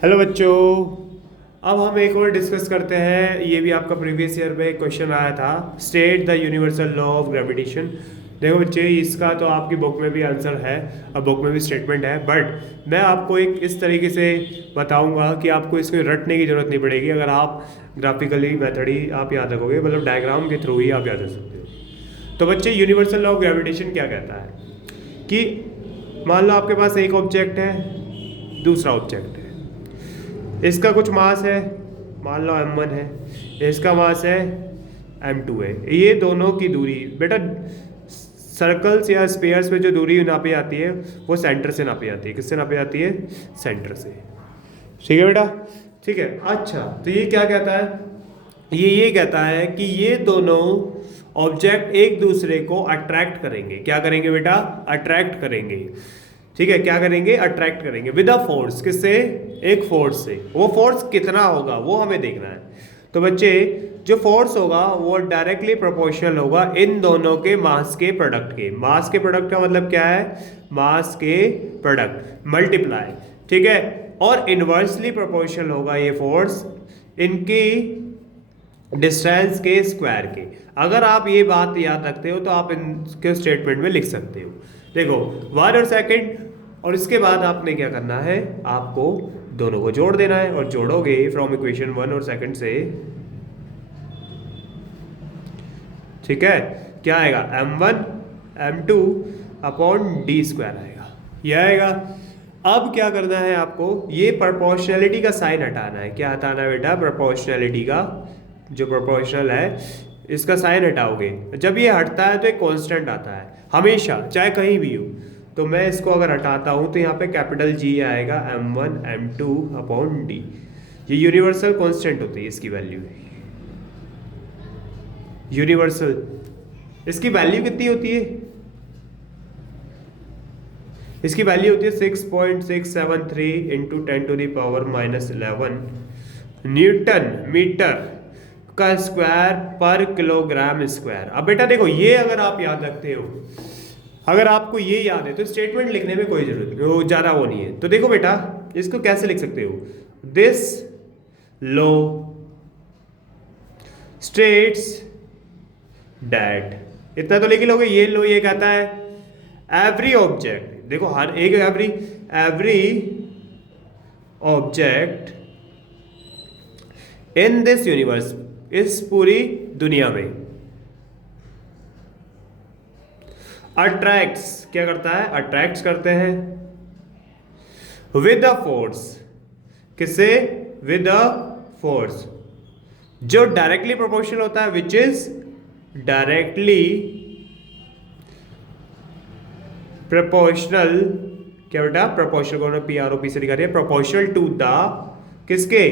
Hello बच्चों। अब हम एक और डिस्कस करते हैं। ये भी आपका प्रीवियस ईयर में क्वेश्चन आया था, state the universal law of gravitation. देखो बच्चे, इसका तो आपकी बुक में भी आंसर है, अब बुक में भी स्टेटमेंट है, बट मैं आपको एक इस तरीके से बताऊंगा कि आपको इसको रटने की ज़रूरत नहीं पड़ेगी। अगर आप ग्राफिकली मेथड ही आप याद रखोगे, मतलब डायग्राम के थ्रू ही आप याद रख सकते हो। तो बच्चे, यूनिवर्सल लॉ ऑफ ग्रेविटेशन क्या कहता है कि मान लो आपके पास एक ऑब्जेक्ट है, दूसरा ऑब्जेक्ट है, इसका कुछ मास है, मान लो m1 है, इसका मास है m2 है। ये दोनों की दूरी बेटा सर्कल्स या स्पेयर्स में जो दूरी नापी जाती है वो सेंटर से नापी जाती है। किससे नापी जाती है? सेंटर से। ठीक है बेटा, ठीक है। अच्छा, तो ये क्या कहता है? ये कहता है कि ये दोनों ऑब्जेक्ट एक दूसरे को अट्रैक्ट करेंगे। क्या करेंगे बेटा? अट्रैक्ट करेंगे। ठीक है, क्या करेंगे? अट्रैक्ट करेंगे विद अ फोर्स। किससे? एक फोर्स से। वो फोर्स कितना होगा वो हमें देखना है। तो बच्चे, जो फोर्स होगा वो डायरेक्टली प्रोपोर्शनल होगा इन दोनों के मास के प्रोडक्ट के। मास के प्रोडक्ट का मतलब क्या है? मास के प्रोडक्ट मल्टीप्लाई। ठीक है, और इनवर्सली प्रोपोर्शनल होगा ये फोर्स इनकी डिस्टेंस के स्क्वायर के। अगर आप ये बात याद रखते हो तो आप इनके स्टेटमेंट में लिख सकते हो। देखो, 1 और सेकंड, और इसके बाद आपने क्या करना है? आपको दोनों को जोड़ देना है, और जोड़ोगे फ्रॉम इक्वेशन 1 और सेकंड से। ठीक है, क्या आएगा? m1 m2 upon D square आएगा, ये आएगा। अब क्या करना है आपको? ये प्रोपोर्शनैलिटी का साइन हटाना है। क्या हटाना है बेटा? प्रोपोर्शनैलिटी का, जो प्रोपोर्शनल है इसका साइन हटाओगे। जब ये हटता है तो एक कांस्टेंट आता है हमेशा, चाहे कहीं भी हो। तो मैं इसको अगर हटाता हूं तो यहाँ पे कैपिटल G आएगा, m1 m2 अपॉन डी। ये यूनिवर्सल कांस्टेंट होती है इसकी वैल्यू। यूनिवर्सल, इसकी वैल्यू कितनी होती है? इसकी वैल्यू होती है 6.673 इंटू 10⁻⁻11 न्यूटन मीटर का स्क्वायर पर किलोग्राम स्क्वायर। अब बेटा देखो, ये अगर आप याद रखते हो, अगर आपको ये याद है तो स्टेटमेंट लिखने में कोई जरूरत नहीं, वो ज़्यादा वो नहीं है। तो देखो बेटा, इसको कैसे लिख सकते हो? दिस लॉ स्टेट्स दैट, इतना तो लिख लोगे। ये लो, ये कहता है एवरी ऑब्जेक्ट, देखो हर एक every object in this universe, इस पूरी दुनिया में अट्रैक्ट्स, क्या करता है? अट्रैक्ट्स करते हैं विद द फोर्स। किससे? विद द फोर्स जो डायरेक्टली प्रोपोर्शनल होता है, विच इज डायरेक्टली प्रोपोर्शनल। क्या बेटा? प्रोपोर्शनल को PROP से लिखा रही है, प्रोपोर्शनल टू द किसके?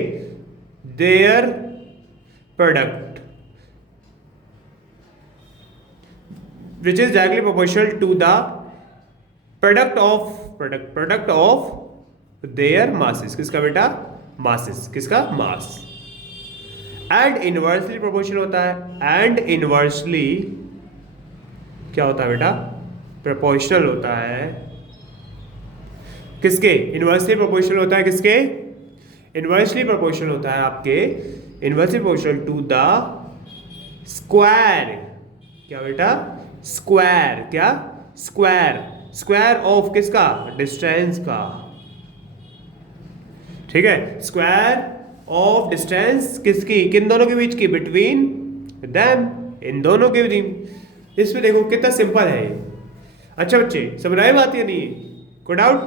Their product, which is directly proportional to the product of their masses. किसका बेटा? मासेस। किसका? मास। एंड इनवर्सली प्रोपोर्शनल होता है, एंड इनवर्सली क्या होता है बेटा? प्रोपोर्शनल होता है किसके? इनवर्सली प्रोपोर्शनल होता है किसके? इनवर्सली प्रोपोर्शनल होता है आपके, inversely proportional to the square. क्या बेटा? स्क्वायर। क्या? स्क्वायर। स्क्वायर ऑफ किसका? डिस्टेंस का। ठीक है, स्क्वायर ऑफ डिस्टेंस किसकी? किन दोनों के बीच की? बिटवीन देम, इन दोनों के बीच। इसमें देखो कितना सिंपल है। अच्छा बच्चे, समझ आए बात या नहीं? कोई डाउट?